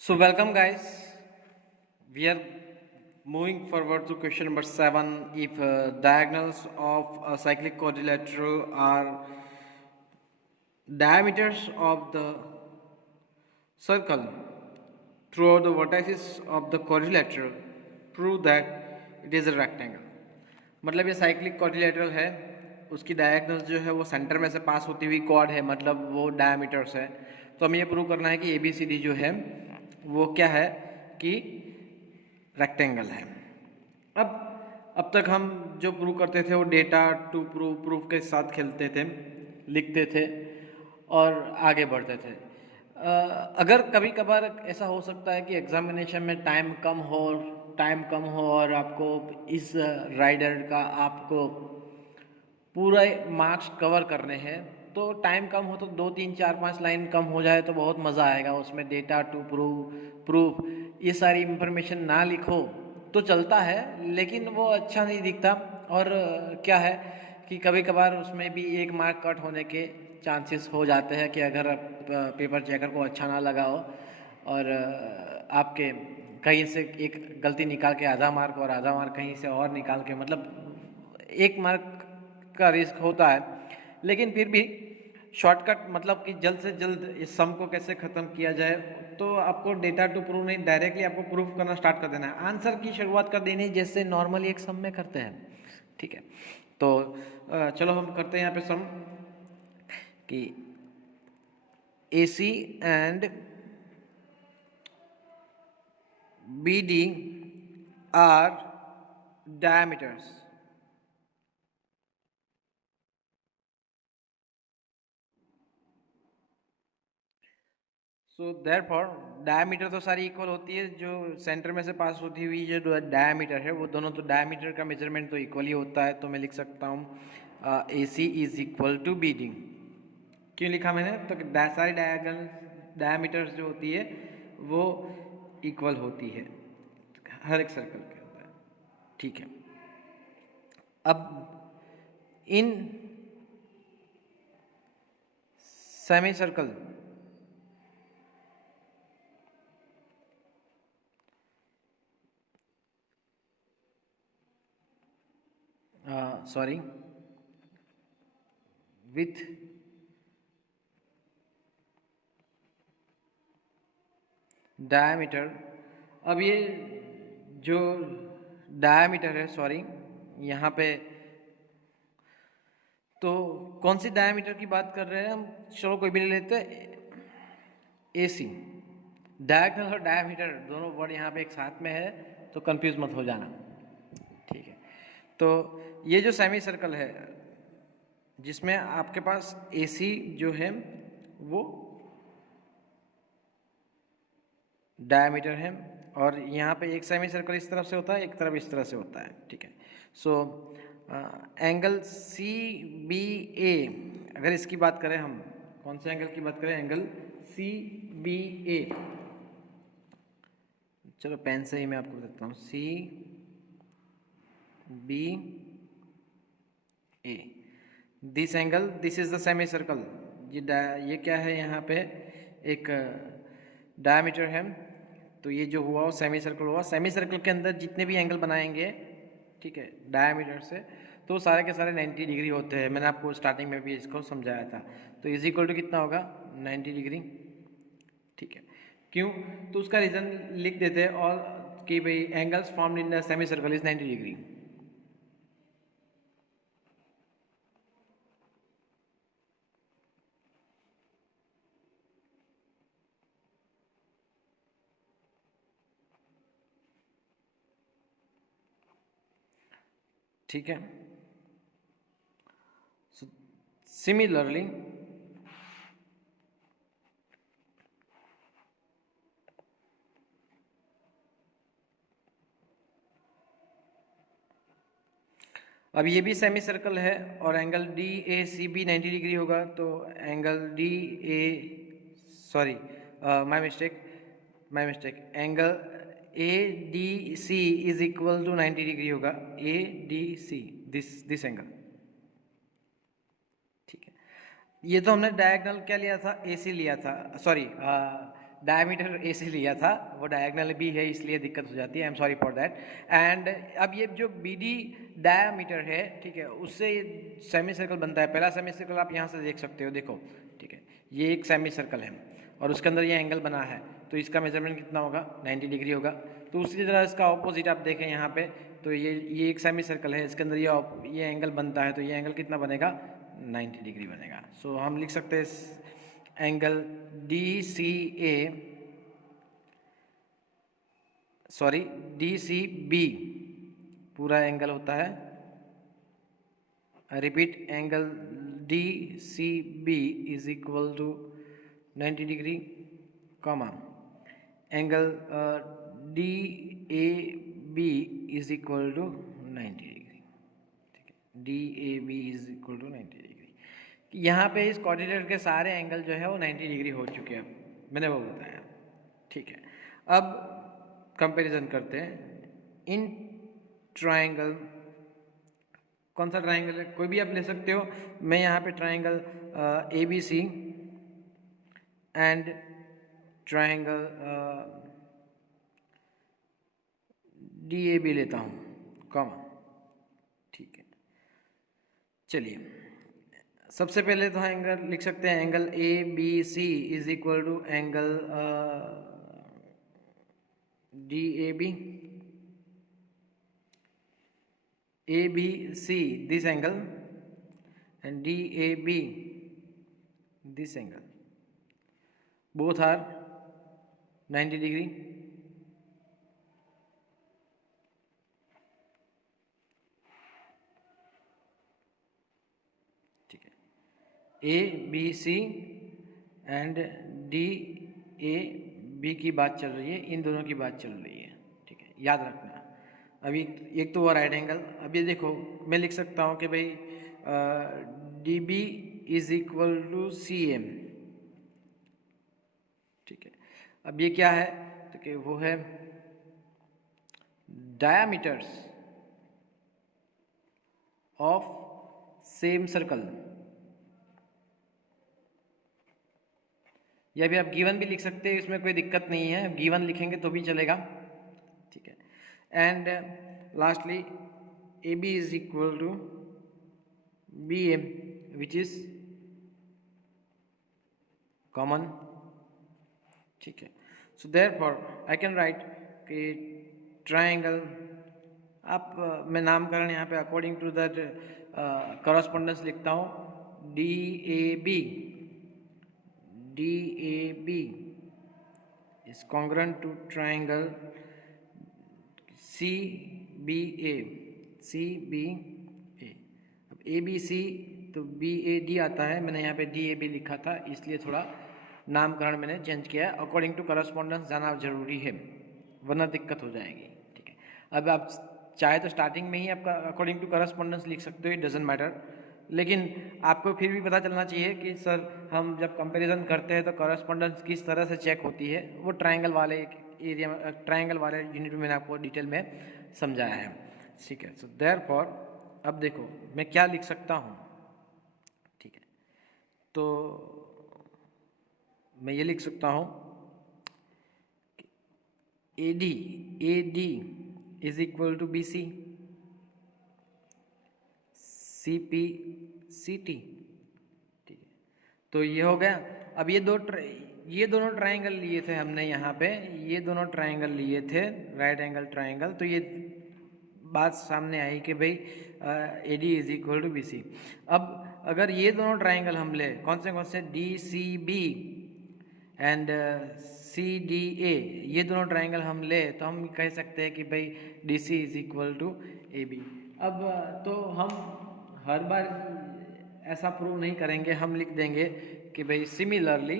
So welcome guys. We are moving forward to question number 7. If diagonals of a cyclic quadrilateral are diameters of the circle throughout the vertices of the quadrilateral, prove that it is a rectangle. मतलब ये cyclic quadrilateral है, उसकी diagonal जो है वो centre में से पास होती हुई क्वाड है, मतलब वो डायमीटर्स है। तो हमें ये प्रूव करना है कि ए बी सी डी जो है वो क्या है कि रेक्टेंगल है। अब तक हम जो प्रूव करते थे वो डेटा टू प्रूफ के साथ खेलते थे, लिखते थे और आगे बढ़ते थे। अगर कभी कभार ऐसा हो सकता है कि एग्जामिनेशन में टाइम कम हो और आपको इस राइडर का आपको पूरा मार्क्स कवर करने हैं, तो टाइम कम हो तो 2 3 4 5 लाइन कम हो जाए तो बहुत मज़ा आएगा। उसमें डेटा टू प्रूफ ये सारी इंफॉर्मेशन ना लिखो तो चलता है, लेकिन वो अच्छा नहीं दिखता। और क्या है कि कभी कभार उसमें भी 1 मार्क कट होने के चांसेस हो जाते हैं कि अगर पेपर चेकर को अच्छा ना लगा हो और आपके कहीं से एक गलती निकाल के आधा मार्क और आधा मार्क कहीं से और निकाल के, मतलब 1 मार्क का रिस्क होता है। लेकिन फिर भी शॉर्टकट, मतलब कि जल्द से जल्द इस सम को कैसे ख़त्म किया जाए, तो आपको डेटा टू प्रूफ नहीं, डायरेक्टली आपको प्रूफ करना स्टार्ट कर देना है। आंसर की शुरुआत कर देनी जैसे नॉर्मली एक सम में करते हैं। ठीक है, तो चलो हम करते हैं यहाँ पे सम कि A C and B D are diameters. So therefore diameter तो सारी इक्वल होती है, जो सेंटर में से पास होती हुई जो डायमीटर है वो दोनों, तो डायमीटर का मेजरमेंट तो इक्वल ही होता है। तो मैं लिख सकता हूँ A C is equal to B D. क्यों लिखा मैंने? तो सारी डायमीटर्स जो होती है वो इक्वल होती है हर एक सर्कल के अंदर। ठीक है, अब in semi circle sorry with diameter, अब ये जो डायमीटर है, सॉरी यहाँ पे तो कौन सी डायमीटर की बात कर रहे हैं हम? चलो कोई भी ले लेते हैं, ए सी। डायगोनल और डायमीटर दोनों वर्ड यहाँ पे एक साथ में है, तो कंफ्यूज मत हो जाना। ठीक है, तो ये जो सेमी सर्कल है जिसमें आपके पास ए सी जो है वो डायमीटर है, और यहाँ पे एक सेमी सर्कल इस तरफ से होता है, एक तरफ इस तरह से होता है। ठीक है, सो एंगल सी बी ए, अगर इसकी बात करें हम, कौन से एंगल की बात करें? Angle C B A. चलो पेन से ही मैं आपको बताता हूँ, C B A, this angle, this is the semicircle. ये क्या है? यहाँ पे एक डायमीटर है, तो ये जो हुआ वो सेमी सर्कल हुआ। सेमी सर्कल के अंदर जितने भी एंगल बनाएंगे, ठीक है, डायमीटर से, तो सारे के सारे 90 डिग्री होते हैं। मैंने आपको स्टार्टिंग में भी इसको समझाया था। तो इज इक्वल टू कितना होगा? 90 डिग्री। ठीक है, क्यों? तो उसका रीज़न लिख देते हैं, और कि भाई angles formed in the semi circle is 90 degree. ठीक है, सिमिलरली अब ये भी सेमी सर्कल है और angle D A C B 90 degree होगा, तो angle D A, sorry my mistake, angle A D C is equal to 90 degree होगा। A D C, this angle. ठीक है, ये तो हमने डायगोनल क्या लिया था? ए सी लिया था, सॉरी डायमीटर ए से लिया था, वो डायगनल भी है इसलिए दिक्कत हो जाती है, आई am sorry for that. And अब ये जो बी डी डायमीटर है, ठीक है, उससे सेमी सर्कल बनता है। पहला सेमी सर्कल आप यहाँ से देख सकते हो, देखो, ठीक है, ये एक सेमी सर्कल है और उसके अंदर ये एंगल बना है, तो इसका मेजरमेंट कितना होगा, 90 डिग्री होगा। तो उसी तरह इसका ऑपोजिट आप देखें यहाँ पे, तो ये एक सेमी सर्कल है, इसके अंदर ये एंगल बनता है, तो ये एंगल कितना बनेगा, 90 डिग्री बनेगा। सो हम लिख सकते हैं angle D C A, sorry D C B पूरा एंगल होता है, repeat, angle D C B is equal to 90 degree, comma angle D A B is equal to 90 degree, ठीक है, D A B is equal to 90 degree. यहाँ पे इस quadrilateral के सारे एंगल जो है वो 90 डिग्री हो चुके हैं, मैंने वो बताया, ठीक है। अब कंपैरिजन करते हैं इन ट्रायंगल, कौन सा ट्रायंगल है, कोई भी आप ले सकते हो। मैं यहाँ पे triangle A B C and triangle D A B लेता हूँ, कॉमा, ठीक है। चलिए सबसे पहले तो एंगल लिख सकते हैं, angle A B C is equal to angle D A B, ABC this angle and DAB this angle, both are 90 degree, ठीक है। ABC एंड DAB की बात चल रही है, इन दोनों की बात चल रही है, ठीक है, याद रखना। अभी एक तो वो राइट एंगल, अब ये देखो मैं लिख सकता हूँ कि भाई D B is equal to C M, ठीक है। अब ये क्या है, तो कि वो है डायामीटर्स ऑफ सेम सर्कल, या भी आप गिवन भी लिख सकते हैं, इसमें कोई दिक्कत नहीं है, गिवन लिखेंगे तो भी चलेगा, ठीक है। And lastly A B is equal to B M which is common, ठीक है। So therefore I can write कि ट्रायंगल, आप मैं नामकरण यहाँ पे अकॉर्डिंग टू दैट करस्पॉन्डेंस लिखता हूँ, D A B is congruent to triangle CBA, अब ABC तो BAD आता है, मैंने यहाँ पे DAB लिखा था, इसलिए थोड़ा नामकरण मैंने चेंज किया है। अकॉर्डिंग टू करस्पॉन्डेंस जाना जरूरी है, वरना दिक्कत हो जाएगी, ठीक है। अब आप चाहे तो स्टार्टिंग में ही आपका अकॉर्डिंग टू करस्पॉन्डेंस लिख सकते हो, इट डजेंट मैटर, लेकिन आपको फिर भी पता चलना चाहिए कि सर हम जब कंपैरिजन करते हैं तो करस्पॉन्डेंस किस तरह से चेक होती है, वो ट्रायंगल वाले एरिया में, ट्रायंगल वाले यूनिट में मैंने आपको डिटेल में समझाया है, ठीक है। सो देयरफॉर अब देखो मैं क्या लिख सकता हूँ, ठीक है, तो मैं ये लिख सकता हूँ AD is equal to BC, CP CT, ठीक है। तो ये हो गया। अब ये दोनों ट्रायंगल लिए थे हमने यहाँ पे, ये दोनों ट्रायंगल लिए थे राइट एंगल ट्रायंगल, तो ये बात सामने आई कि भाई AD is equal to BC। अब अगर ये दोनों ट्रायंगल हम ले, कौन से DCB एंड CDA, ये दोनों ट्रायंगल हम ले तो हम कह सकते हैं कि भाई DC is equal to AB। अब तो हम हर बार ऐसा प्रूव नहीं करेंगे, हम लिख देंगे कि भाई सिमिलरली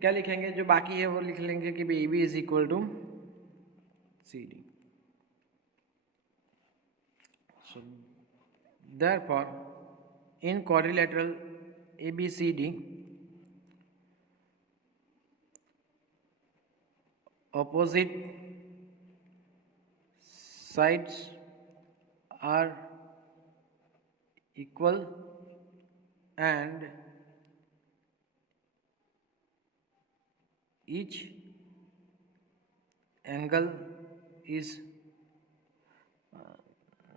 क्या लिखेंगे, जो बाकी है वो लिख लेंगे कि भाई AB is equal to CD। So therefore in quadrilateral ABCD opposite sides are equal and each angle is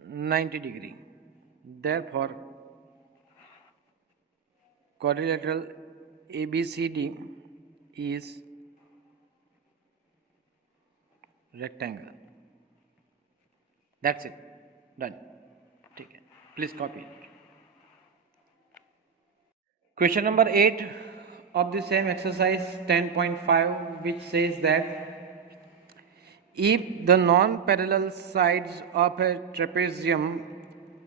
90 degree. Therefore, quadrilateral ABCD is rectangle. That's it. Done. ठीक है. Please copy it. Question number 8 of the same exercise 10.5, which says that if the non-parallel sides of a trapezium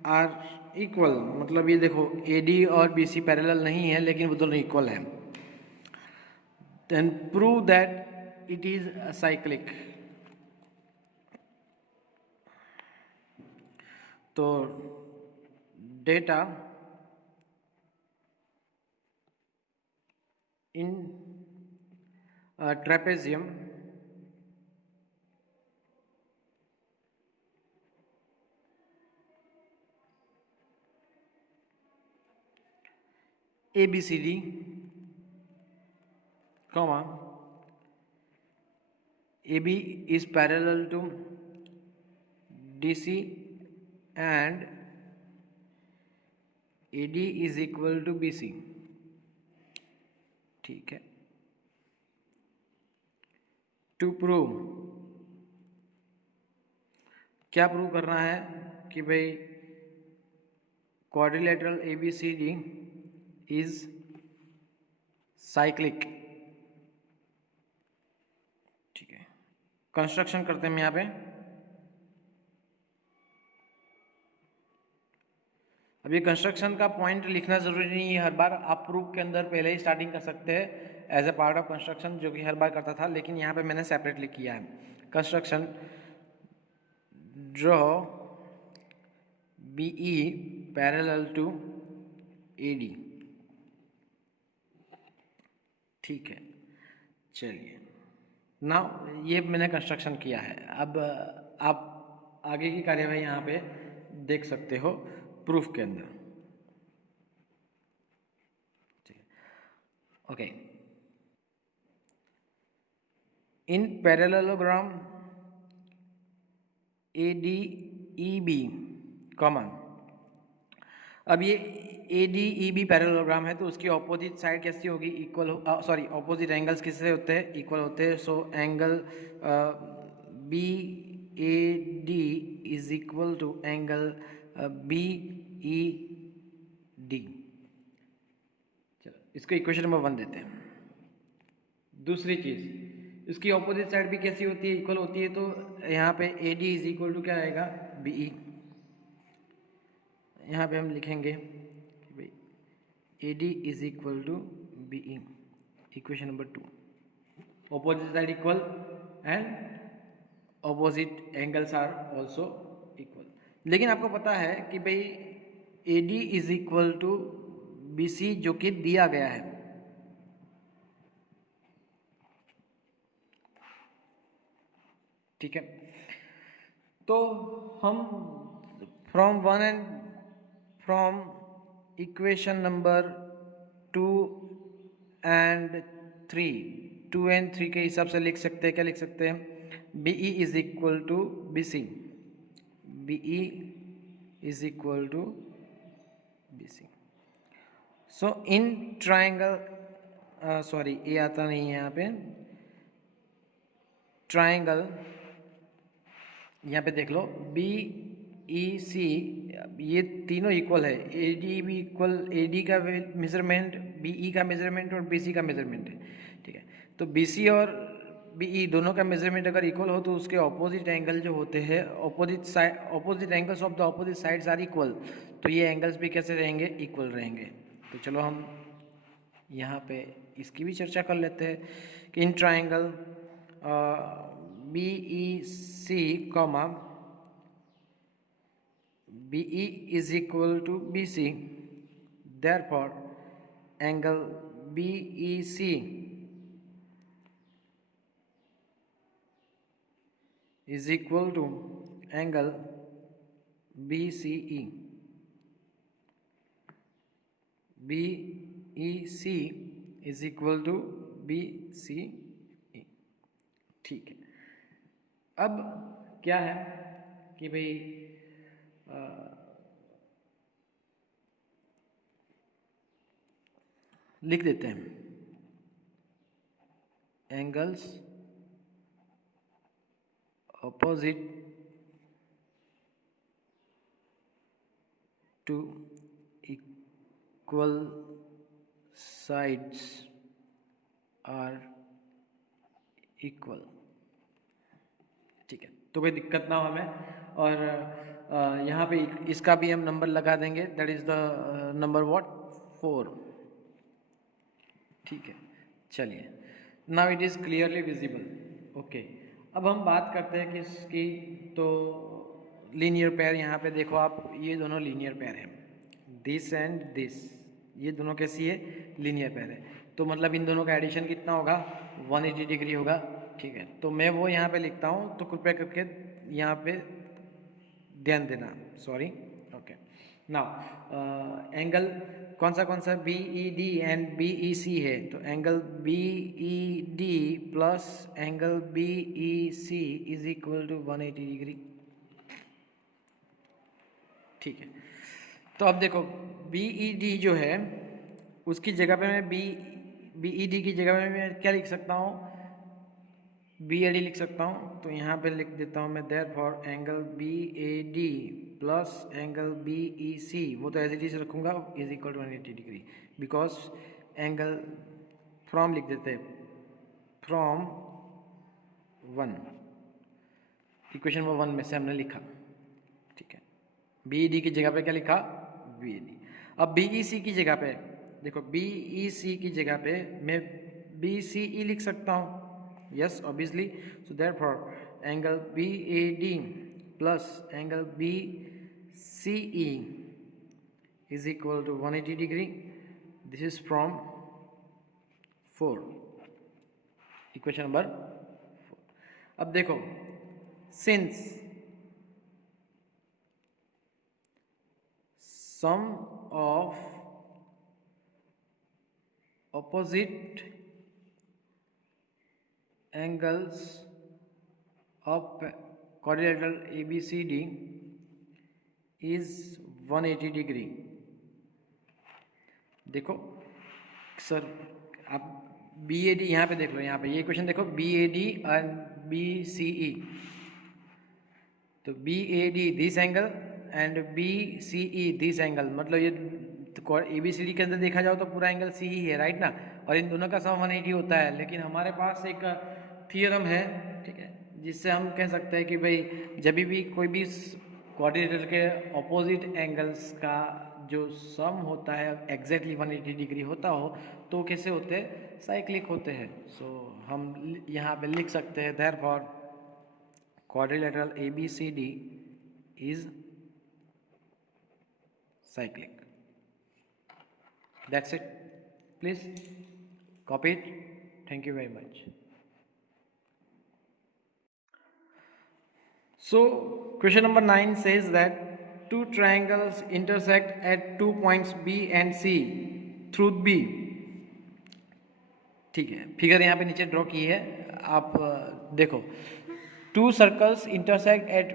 are equal, मतलब ये देखो AD और BC parallel नहीं है लेकिन वो दोनों इक्वल हैं, then prove that it is cyclic. तो data in a trapezium ABCD, comma AB is parallel to DC and AD is equal to BC. ठीक है. टू प्रूव, क्या प्रूव करना है कि भाई क्वाड्रिलेटरल ABCD इज साइक्लिक. ठीक है. कंस्ट्रक्शन करते हैं यहाँ पे. अब ये कंस्ट्रक्शन का पॉइंट लिखना ज़रूरी नहीं है हर बार, आप प्रूफ के अंदर पहले ही स्टार्टिंग कर सकते हैं as a part of construction, जो कि हर बार करता था, लेकिन यहाँ पे मैंने सेपरेटली किया है. Construction, draw BE parallel to AD. ठीक है. चलिए, नाउ ये मैंने कंस्ट्रक्शन किया है. अब आप आगे की कार्यवाही यहाँ पे देख सकते हो प्रूफ के अंदर. ठीक है. ओके. इन पैरेललोग्राम ADEB कॉमन. अब ये ADEB पैरेललोग्राम है तो उसकी ऑपोजिट साइड कैसी होगी? इक्वल, सॉरी ऑपोजिट एंगल्स किससे होते हैं? इक्वल होते हैं. So angle BAD is equal to angle BED. चलो इसको इक्वेशन नंबर 1 देते हैं. दूसरी चीज़, इसकी ऑपोजिट साइड भी कैसी होती है? इक्वल होती है. तो यहाँ पे AD इज इक्वल टू क्या आएगा? BE. यहाँ पे हम लिखेंगे कि भाई AD is equal to BE. Equation number 2. Opposite side equal and opposite angles are also equal. लेकिन आपको पता है कि भाई AD is equal to BC जो कि दिया गया है. ठीक है. तो हम फ्रॉम इक्वेशन नंबर 2 एंड 3 के हिसाब से लिख सकते हैं. क्या लिख सकते हैं? BE is equal to BC. BE is equal to BC. So in triangle, sorry ये आता नहीं है यहाँ पे, ट्राइंगल यहाँ पे देख लो BEC, ये तीनों इक्वल है. AD भी इक्वल, AD का मेजरमेंट, BE का मेजरमेंट और BC का मेजरमेंट है. ठीक है. तो BC और BE दोनों का मेजरमेंट अगर इक्वल हो तो उसके ऑपोजिट एंगल जो होते हैं, opposite angles of the opposite sides are equal. तो ये एंगल्स भी कैसे रहेंगे? इक्वल रहेंगे. तो चलो हम यहाँ पे इसकी भी चर्चा कर लेते हैं कि in triangle BEC comma BE is equal to BC. Therefore, angle BEC is equal to angle BCE. B E C is equal to B C E. ठीक है, अब क्या है कि भाई लिख देते हैं angles opposite to equal sides are equal। ठीक है, तो कोई दिक्कत ना हो हमें। और यहाँ पे इसका भी हम नंबर लगा देंगे, that is the number what 4। ठीक है, चलिए, now it is clearly visible. Okay, अब हम बात करते हैं किसकी, तो लीनियर पेयर। यहाँ पे देखो आप, ये दोनों लीनियर पेयर हैं, दिस एंड दिस, ये दोनों कैसी है, लीनियर पेयर है। तो मतलब इन दोनों का एडिशन कितना होगा, 180 डिग्री होगा। ठीक है, तो मैं वो यहाँ पे लिखता हूँ, तो कृपया करके यहाँ पे ध्यान देना, सॉरी। ओके, नाउ एंगल कौन सा B E D and B E C है, तो angle B E D plus angle B E C is equal to 180 degree. ठीक है, तो अब देखो बी ई डी जो है उसकी जगह पे मैं बी ई डी की जगह पे मैं क्या लिख सकता हूँ, बी ए डी लिख सकता हूँ। तो यहाँ पे लिख देता हूँ मैं therefore angle B A D plus angle B E C, वो तो एज इट इज रखूँगा, is equal to 180 degree, because angle from लिख देते हैं, फ्रॉम 1, इक्वेशन नंबर 1 में से हमने लिखा। ठीक है, बी ई डी की जगह पे क्या लिखा, बी ए डी। अब बी ई सी की जगह पे देखो, बी ई सी की जगह पे मैं बी सी ई लिख सकता हूँ, yes obviously, so therefore angle BAD plus angle BCE is equal to 180 degree। this is from 4, equation number 4। अब देखो, since sum of opposite angles of quadrilateral ABCD is 180 degree. देखो सर, आप B A D यहाँ पे देख लो, यहाँ पे ये क्वेश्चन देखो, B A D and B C E, तो B A D this angle and B C E this angle, मतलब ये ए बी सी डी के अंदर देखा जाओ तो पूरा एंगल सी ही है, राइट ना, और इन दोनों का सम 180 होता है। लेकिन हमारे पास एक थियरम है, ठीक है, जिससे हम कह सकते हैं कि भाई जब भी कोई भी क्वाड्रिलेटरल के ऑपोजिट एंगल्स का जो सम होता है एग्जैक्टली 180 डिग्री होता हो, तो कैसे होते हैं, साइक्लिक होते हैं। सो हम यहाँ पे लिख सकते हैं therefore quadrilateral ABCD is cyclic। That's it. Please copy it. Thank you very much. So question number 9 says that two triangles intersect at 2 points B and C through B। ठीक है, फिगर यहाँ पे नीचे ड्रॉ की है, आप देखो, two circles intersect at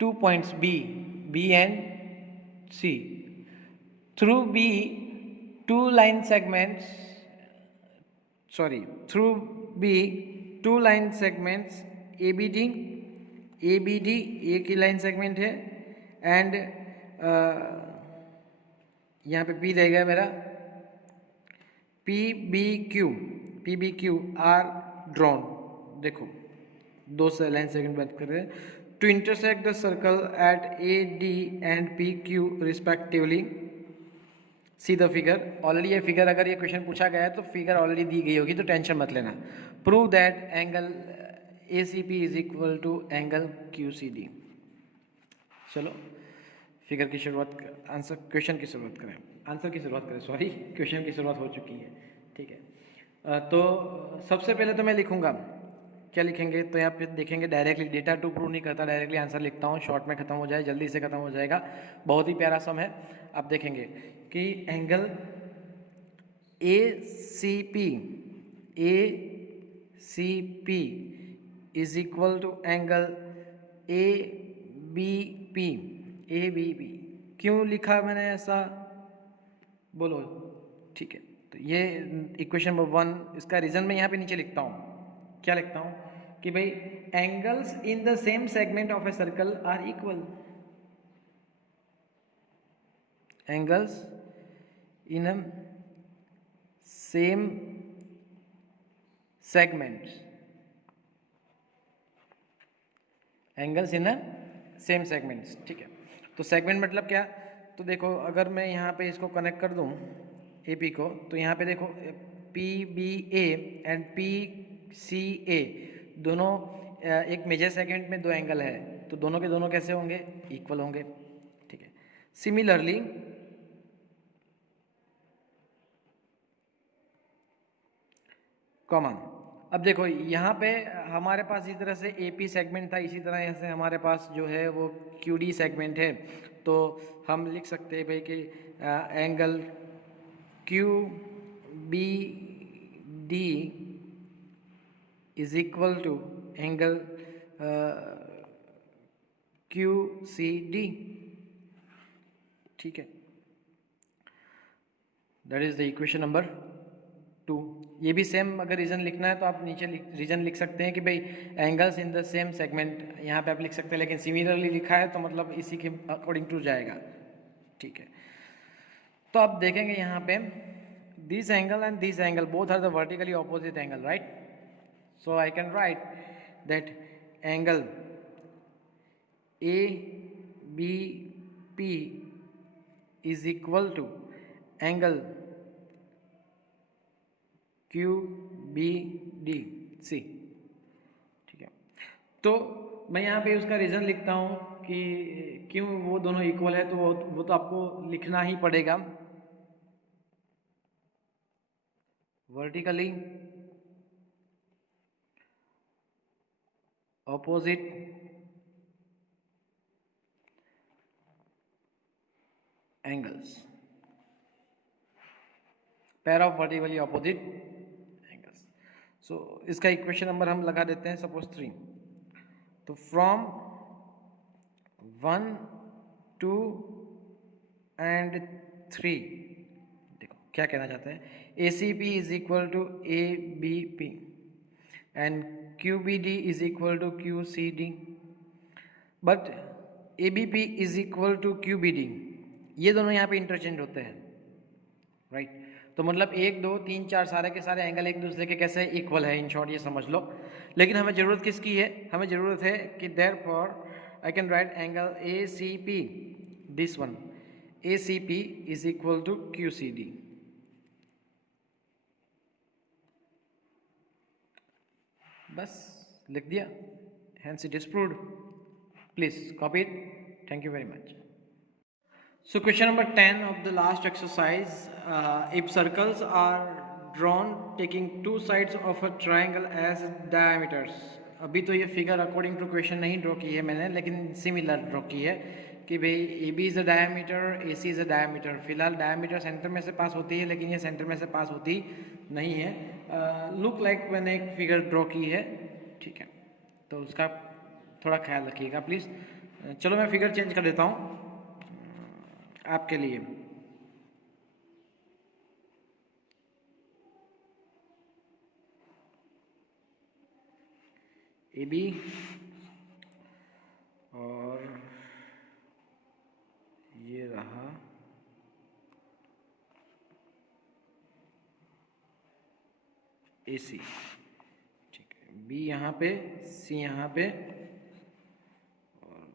2 points B and C through B, two line segments ABD एक ही लाइन सेगमेंट है, एंड यहाँ पे P रहेगा मेरा, P B Q R drawn. देखो दो लाइन सेगमेंट बात कर रहे हैं, to intersect the circle at A D and P Q respectively. See the figure, already ये फिगर, अगर ये क्वेश्चन पूछा गया है तो फिगर ऑलरेडी दी गई होगी, तो टेंशन मत लेना। Prove that angle A C P is equal to angle Q C D. चलो फिगर की शुरुआत, आंसर क्वेश्चन की शुरुआत करें, आंसर की शुरुआत करें, सॉरी क्वेश्चन की शुरुआत हो चुकी है। ठीक है, तो सबसे पहले तो मैं लिखूंगा, क्या लिखेंगे, तो यहाँ पे देखेंगे डायरेक्टली, डेटा टू प्रूव नहीं करता, डायरेक्टली आंसर लिखता हूँ, शॉर्ट में खत्म हो जाए, जल्दी से खत्म हो जाएगा, बहुत ही प्यारा सम है। आप देखेंगे कि angle A C P is equal to angle A B P. क्यों लिखा मैंने ऐसा, बोलो? ठीक है, तो ये इक्वेशन नंबर 1, इसका रीज़न मैं यहाँ पे नीचे लिखता हूँ। क्या लिखता हूँ कि भाई angles in the same segment of a circle are equal. Angles in a same segment, angles in a same segments. ठीक है, तो सेगमेंट मतलब क्या? तो देखो, अगर मैं यहाँ पे इसको कनेक्ट कर दूँ ए पी को, तो यहाँ पे देखो P B A and P C A दोनों एक मेजर सेगमेंट में दो एंगल है, तो दोनों के दोनों कैसे होंगे? इक्वल होंगे। ठीक है, सिमिलरली कॉमन। अब देखो यहाँ पे हमारे पास इस तरह से ए पी सेगमेंट था, इसी तरह से हमारे पास जो है वो क्यू डी सेगमेंट है। तो हम लिख सकते हैं भाई कि angle Q B D is equal to angle Q C D. ठीक है, that is the equation number 2। ये भी सेम अगर रीजन लिखना है तो आप नीचे रीजन लिख सकते हैं कि भाई angles in the same segment, यहाँ पे आप लिख सकते हैं, लेकिन सिमिलरली लिखा है तो मतलब इसी के अकॉर्डिंग टू जाएगा। ठीक है, तो आप देखेंगे यहाँ पे this angle and this angle both are the vertically opposite angle, right? So I can write that angle A B P is equal to angle Q B D C. ठीक है, तो मैं यहाँ पे उसका रीज़न लिखता हूँ कि क्यों वो दोनों इक्वल है, तो वो तो आपको लिखना ही पड़ेगा। Vertically opposite angles, pair of vertically opposite angles. So इसका इक्वेशन नंबर हम लगा देते हैं, सपोज 3। तो फ्रॉम 1 2 एंड 3, देखो क्या कहना चाहते हैं, A C P is equal to A B P and Q B D is equal to Q C D, but A B P is equal to Q B D, ये दोनों यहाँ पे interchange होते हैं, राइट? तो मतलब 1 2 3 4 सारे के सारे एंगल एक दूसरे के कैसे इक्वल है, इन शॉर्ट ये समझ लो। लेकिन हमें ज़रूरत किसकी है? हमें ज़रूरत है कि therefore I can write angle A C P, this one A C P is equal to Q C D. बस लिख दिया, hence it is proved. Please copy it. Thank you very much. So question number 10 of the last exercise, if circles are drawn taking two sides of a triangle as diameters। अभी तो ये figure according to question नहीं draw की है मैंने, लेकिन similar draw की है कि भाई A B is a diameter, A C is a diameter. फिलहाल डायमीटर सेंटर में से पास होती है, लेकिन ये सेंटर में से पास होती नहीं है। लुक लाइक मैंने एक फिगर ड्रॉ की है, ठीक है, तो उसका थोड़ा ख्याल रखिएगा प्लीज़। चलो मैं फिगर चेंज कर देता हूँ आपके लिए। ए बी और ये रहा ए सी, ठीक है, बी यहाँ पे, सी यहाँ पे, और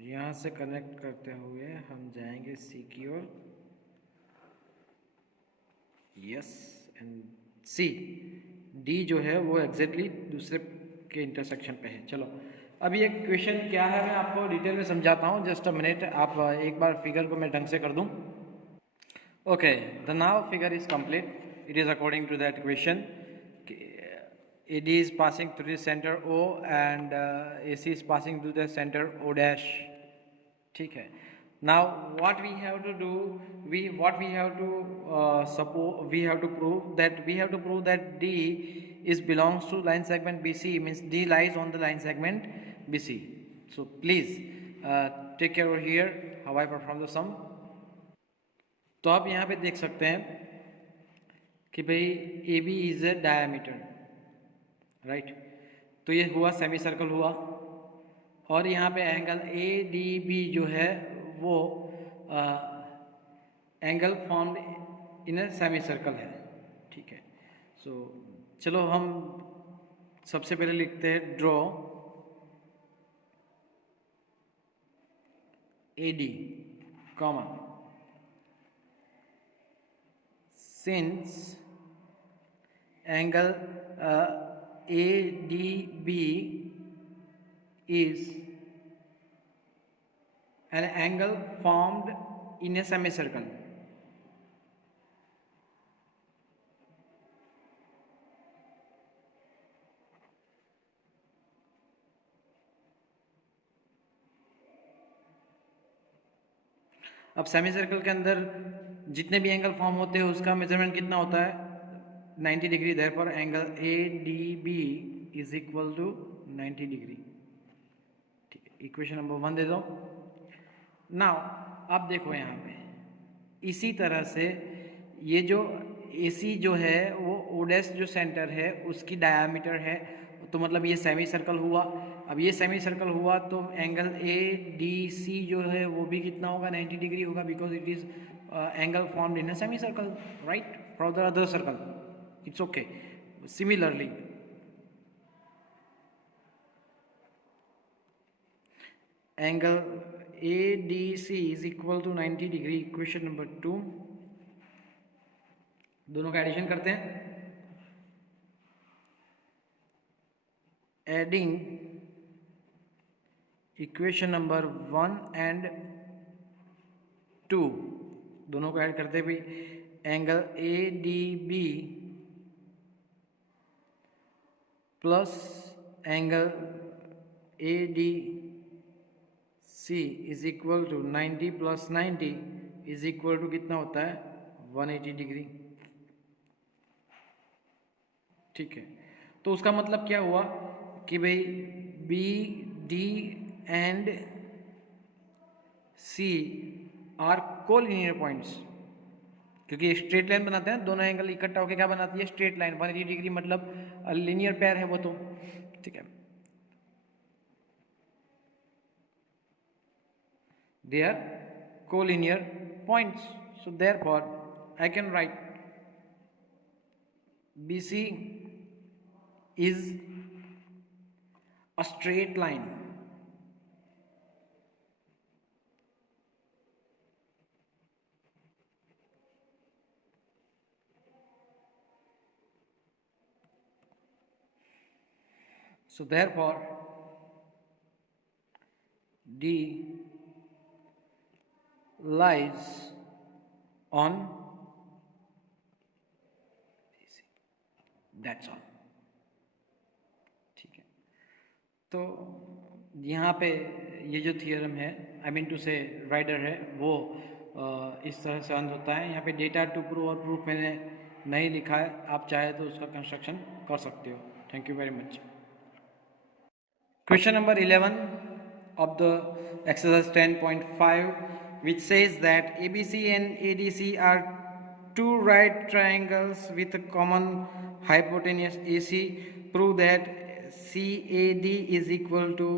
यहाँ से कनेक्ट करते हुए हम जाएंगे सी की ओर, यस, एंड सी डी जो है वो एग्जैक्टली दूसरे के इंटरसेक्शन पे है। चलो अभी एक क्वेश्चन क्या है मैं आपको डिटेल में समझाता हूँ, जस्ट अ मिनट, आप एक बार फिगर को मैं ढंग से कर दूँ। Okay, the now figure is complete, it is according to that equation. AD is passing through the center O and AC is passing through the center O dash, ठीक है। Now what we have to do, what we have to suppose we have to prove that D is belongs to line segment BC, means D lies on the line segment BC. So please take care over here how I perform the sum. तो आप यहाँ पे देख सकते हैं कि भाई A B is a diameter, right. तो ये हुआ सेमी सर्कल हुआ, और यहाँ पे एंगल ए डी बी जो है वो angle formed in a semi circle है, ठीक है। सो चलो हम सबसे पहले लिखते हैं draw A D comma since angle ADB is an angle formed in a semicircle. अब सेमी सर्कल के अंदर जितने भी एंगल फॉर्म होते हैं उसका मेजरमेंट कितना होता है, 90 degree. Therefore angle A D B is equal to 90 degree, ठीक है। इक्वेशन नंबर 1 दे दो। नाउ अब देखो यहाँ पे इसी तरह से ये जो ए सी जो है वो ओडेस जो सेंटर है उसकी डायामीटर है, तो मतलब ये सेमी सर्कल हुआ। अब ये सेमी सर्कल हुआ तो एंगल ए डी सी जो है वो भी कितना होगा, 90 डिग्री होगा, because it is angle formed in a semi circle, right, for the other circle it's okay. Similarly, angle ADC is equal to 90 degree. Equation number 2, दोनों का एडिशन करते हैं। एडिंग इक्वेशन नंबर 1 एंड 2, दोनों को add करते भी angle ADB plus angle ADC is equal to 90 plus 90 is equal to कितना होता है, 180 डिग्री, ठीक है। तो उसका मतलब क्या हुआ कि भाई B D and C are collinear points, क्योंकि स्ट्रेट लाइन बनाते हैं दोनों एंगल इकट्ठा होकर क्या बनाती है, स्ट्रेट लाइन। 180 डिग्री मतलब लीनियर पेयर है वो, तो ठीक है। They are collinear points, so therefore I can write BC is a straight line so therefore D lies on BC, that's all, ठीक है। तो यहाँ पे ये जो थियरम है, आई मीन टू से राइडर है, वो इस तरह से अंत होता है। यहाँ पे डेटा टू प्रूव और प्रूफ मैंने नहीं लिखा है, आप चाहे तो उसका कंस्ट्रक्शन कर सकते हो। Thank you very much. Question number 11 of the exercise 10.5, which says that ABC and ADC are two right triangles with a common hypotenuse AC. Prove that CAD is equal to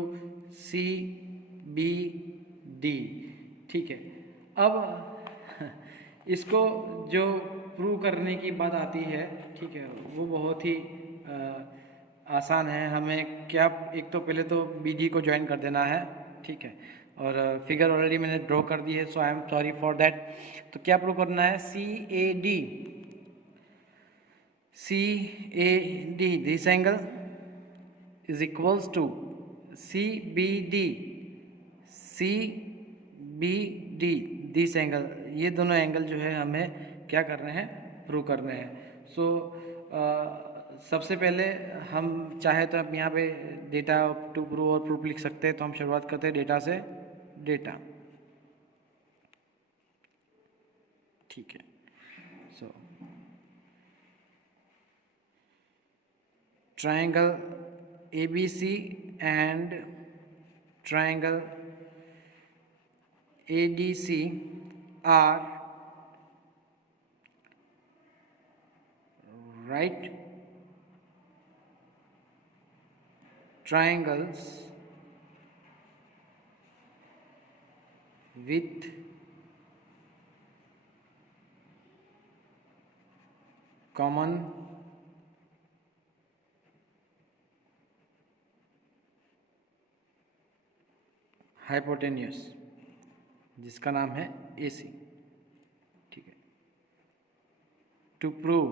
CBD, ठीक है। अब इसको जो prove करने की बात आती है, ठीक है, वो बहुत ही आसान है। हमें क्या, एक तो पहले तो BD को ज्वाइन कर देना है, ठीक है, और फिगर ऑलरेडी मैंने ड्रॉ कर दी है, so I am sorry for that. तो क्या प्रूव करना है, CAD this angle is equals to CBD this angle, ये दोनों एंगल जो है हमें क्या करने हैं, प्रूव करने हैं। सो सबसे पहले हम चाहे तो अब यहाँ पे डेटा टू प्रूव और प्रूफ लिख सकते हैं। तो हम शुरुआत करते हैं डेटा से। डेटा ठीक है। सो triangle ABC and triangle ADC are right triangles with common hypotenuse जिसका नाम है AC। ठीक है। टू प्रूव,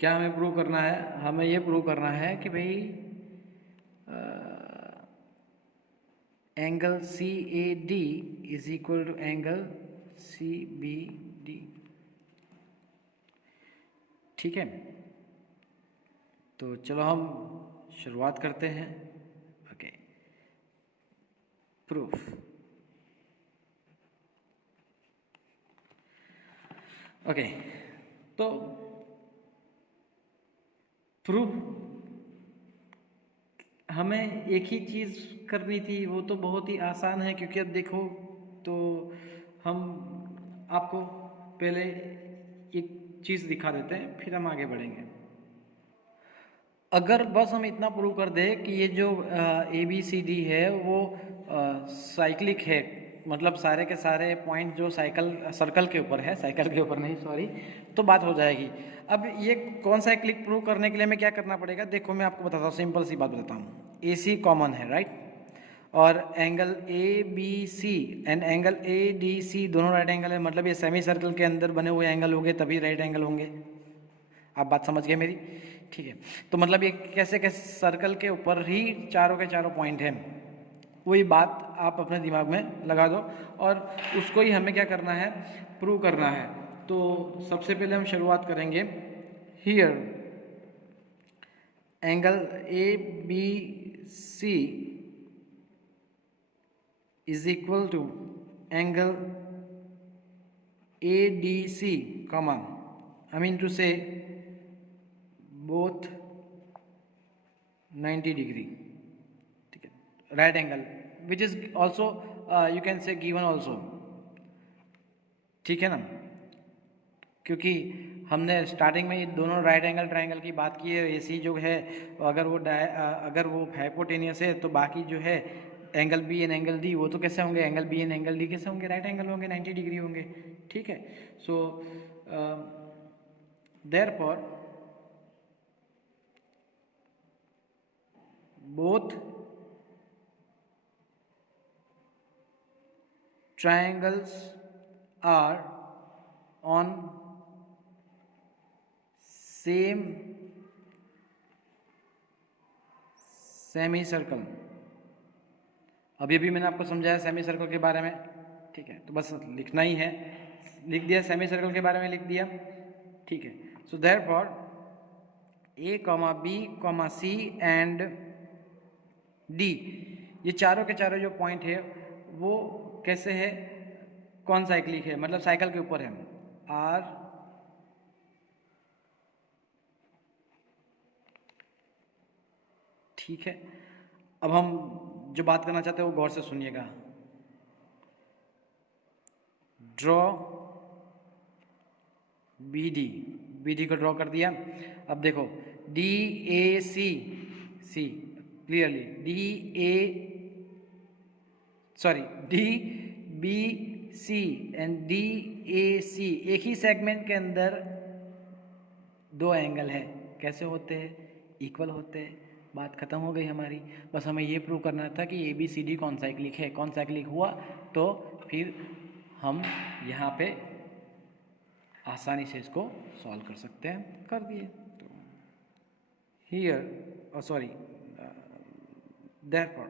क्या हमें प्रूव करना है? हमें ये प्रूव करना है कि भाई angle CAD is equal to angle CBD। ठीक है, तो चलो हम शुरुआत करते हैं। Okay, proof. ओके, तो प्रूफ हमें एक ही चीज़ करनी थी, वो तो बहुत ही आसान है, क्योंकि अब देखो तो हम आपको पहले एक चीज़ दिखा देते हैं, फिर हम आगे बढ़ेंगे। अगर बस हम इतना प्रूव कर दें कि ये जो ABCD है वो साइक्लिक है, मतलब सारे के सारे पॉइंट जो सर्कल के ऊपर है, साइकिल के ऊपर नहीं, सॉरी, तो बात हो जाएगी। अब ये कौन सा क्लिक प्रूव करने के लिए हमें क्या करना पड़ेगा? देखो मैं आपको बताता हूँ, सिंपल सी बात बताता हूँ। AC कॉमन है, राइट, और angle ABC and angle ADC दोनों राइट एंगल है, मतलब ये सेमी सर्कल के अंदर बने हुए एंगल होंगे तभी राइट एंगल होंगे। आप बात समझ गए मेरी? ठीक है, तो मतलब ये कैसे कैसे सर्कल के ऊपर ही चारों के चारों पॉइंट हैं, वही बात आप अपने दिमाग में लगा दो और उसको ही हमें क्या करना है? प्रूव करना है। तो सबसे पहले हम शुरुआत करेंगे। Here angle ABC is equal to angle ADC, comma, I mean to say both 90 degree, ठीक है, right angle which is also you can say given also, ठीक है ना, क्योंकि हमने स्टार्टिंग में ये दोनों राइट एंगल ट्राइंगल की बात की है। AC जो है अगर वो हाइपोटेनियस है तो बाकी जो है angle B and angle D वो तो कैसे होंगे? Angle B and angle D कैसे होंगे? राइट एंगल होंगे, 90 डिग्री होंगे। ठीक है, so therefore both triangles are on same semicircle। अभी अभी मैंने आपको समझाया सेमी सर्कल के बारे में, ठीक है, तो बस लिखना ही है, लिख दिया, सेमी सर्कल के बारे में लिख दिया। ठीक है, so therefore A, B, C and D, ये चारों के चारों जो पॉइंट है वो कैसे है? कौन साइक्लिक है, मतलब साइकिल के ऊपर है। आर ठीक है, अब हम जो बात करना चाहते हैं वो गौर से सुनिएगा। ड्रॉ BD को ड्रॉ कर दिया। अब देखो DAC clearly DBC and DAC एक ही सेगमेंट के अंदर दो एंगल है, कैसे होते हैं? इक्वल होते हैं। बात खत्म हो गई हमारी। बस हमें ये प्रूव करना था कि ABCD कौन साइक्लिक है। कौन साइक्लिक हुआ तो फिर हम यहाँ पे आसानी से इसको सॉल्व कर सकते हैं। कर दिए। तो here sorry therefore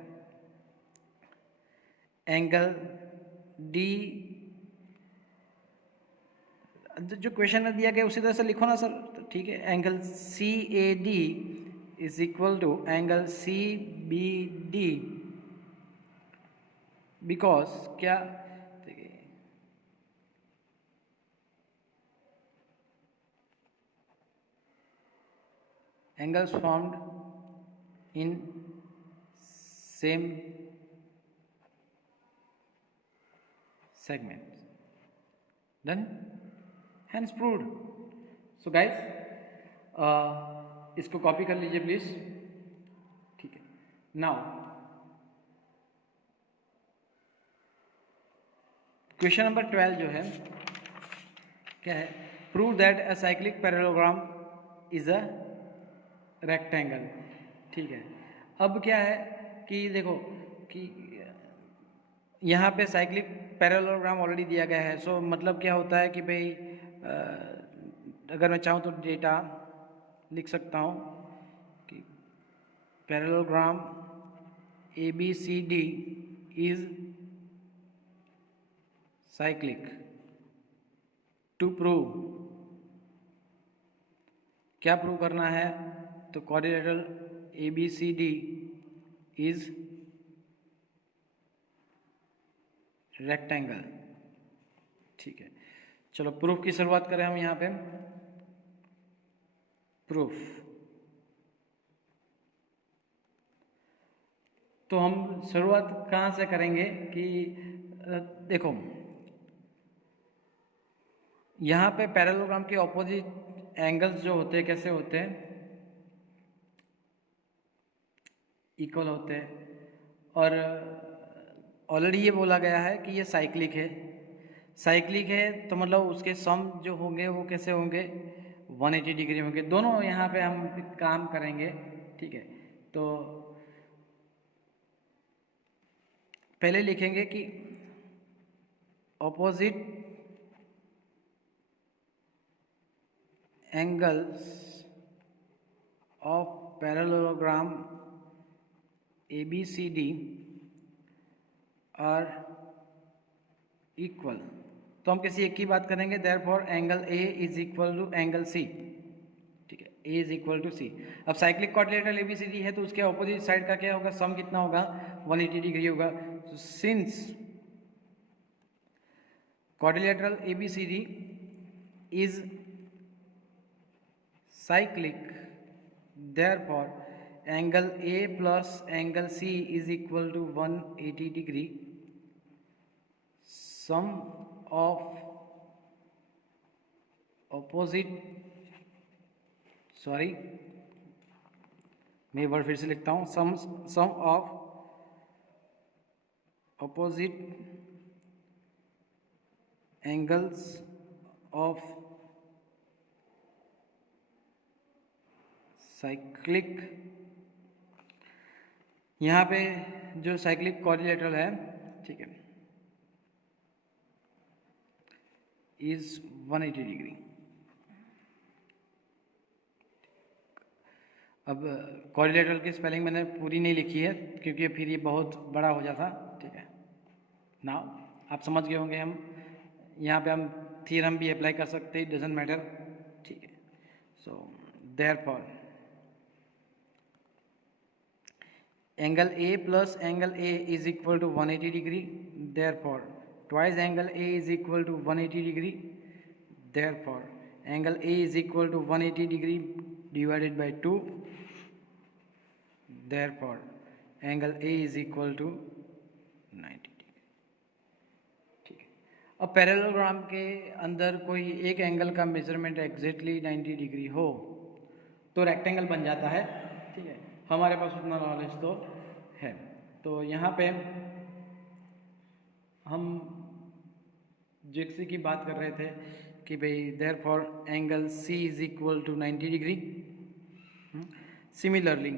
angle D, जो क्वेश्चन में दिया गया उसी तरह से लिखो ना सर, तो ठीक है। Angle CAD is equal to angle CBD because क्या? देखिए angles formed in same segment. Done? Hence proved. So guys, इसको कॉपी कर लीजिए प्लीज. ठीक है. नाउ क्वेश्चन नंबर 12 जो है क्या है? Prove that a cyclic parallelogram is a rectangle. ठीक है. अब क्या है कि देखो कि यहाँ पे साइक्लिक पैरेललोग्राम ऑलरेडी दिया गया है. सो मतलब क्या होता है कि भाई अगर मैं चाहूँ तो डेटा लिख सकता हूँ कि parallelogram ABCD is cyclic. To prove, क्या प्रूव करना है? तो क्वाड्रिलेटरल ABCD इज रेक्टेंगल. ठीक है. चलो प्रूफ की शुरुआत करें हम यहाँ पे. प्रूफ तो हम शुरुआत कहाँ से करेंगे कि देखो यहाँ पे पैरेललोग्राम के ऑपोजिट एंगल्स जो होते हैं कैसे होते हैं? इक्वल होते हैं. और ऑलरेडी ये बोला गया है कि ये साइक्लिक है. साइक्लिक है तो मतलब उसके सम जो होंगे वो कैसे होंगे? 180 डिग्री होंगे. दोनों यहाँ पे हम काम करेंगे. ठीक है. तो पहले लिखेंगे कि opposite angles of parallelogram ABCD are equal. तो हम किसी एक की बात करेंगे. Therefore angle A is equal to angle C. ठीक है. A is equal to C. अब साइक्लिक क्वाड्रिलेटरल ABCD है तो उसके ऑपोजिट साइड का क्या होगा? सम कितना होगा? 180 डिग्री होगा. तो since quadrilateral ABCD is cyclic, therefore angle A plus angle C is equal to 180 degree. Sum of opposite, sorry मैं वर्ड फिर से लिखता हूँ. Sum of opposite angles of cyclic, यहाँ पे जो साइक्लिक क्वाड्रिलेटरल है, ठीक है, इज 180 डिग्री. अब क्वाड्रिलेटरल की स्पेलिंग मैंने पूरी नहीं लिखी है क्योंकि फिर ये बहुत बड़ा हो जाता. ठीक है. नाउ आप समझ गए होंगे. हम यहाँ पे हम थ्योरम भी अप्लाई कर सकते हैं. Doesn't matter. ठीक है. So therefore angle A plus angle A is equal to 180 degree. Therefore twice angle A is equal to 180 degree. Therefore angle A is equal to 180 degree divided by 2. Therefore angle A is equal to 90 degree. ठीक है. अब parallelogram के अंदर कोई एक angle का measurement exactly 90 degree हो तो रेक्टेंगल बन जाता है. ठीक है. हमारे पास उतना नॉलेज तो है. तो यहाँ पे हम जिक्सी की बात कर रहे थे कि भाई therefore angle C is equal to 90 degree. Similarly,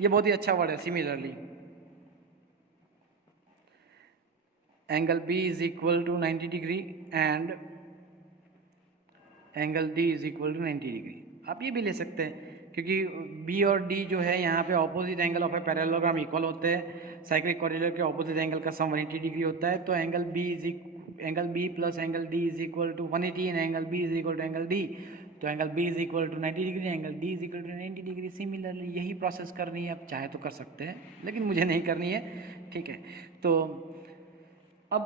ये बहुत ही अच्छा वर्ड है, similarly. Angle B is equal to 90 degree and angle D is equal to 90 degree. आप ये भी ले सकते हैं क्योंकि B और D जो है यहाँ पे opposite angle of a parallelogram equal होते हैं. साइक्लिक क्वाड्रिलेटरल के ऑपोजिट एंगल का सम 180 डिग्री होता है. तो angle B plus angle D is equal to 180 and angle B is equal to angle D. तो angle B is equal to 90 degree, angle D is equal to 90 degree. Similarly यही process करनी है. आप चाहे तो कर सकते हैं लेकिन मुझे नहीं करनी है. ठीक है. तो अब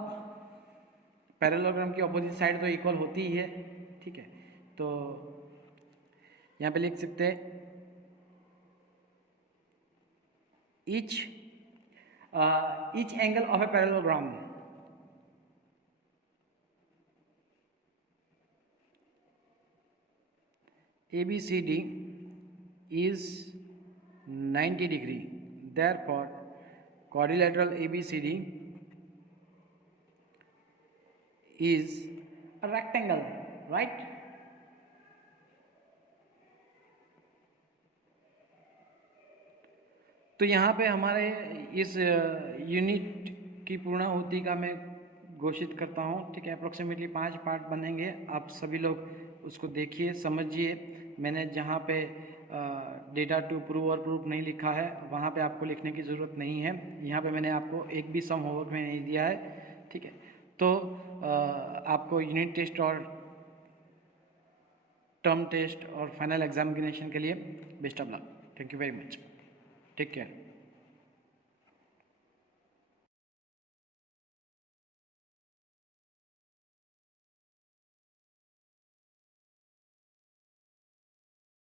पैरेललोग्राम की ऑपोजिट साइड तो इक्वल होती ही है. ठीक है. तो यहाँ पे लिख सकते हैं each angle of a parallelogram ABCD is 90 degree. Therefore, quadrilateral ABCD is a rectangle, right? तो यहाँ पे हमारे इस यूनिट की पूर्णाहुति का मैं घोषित करता हूँ, ठीक है। अप्रोक्सीमेटली 5 पार्ट बनेंगे, आप सभी लोग उसको देखिए, समझिए। मैंने जहाँ पे डेटा टू प्रूव और प्रूफ नहीं लिखा है वहाँ पे आपको लिखने की ज़रूरत नहीं है। यहाँ पे मैंने आपको एक भी सम होमवर्क में नहीं दिया है, ठीक है। तो आपको यूनिट टेस्ट और टर्म टेस्ट और फाइनल एग्जामिनेशन के लिए best of luck. Thank you very much, take care.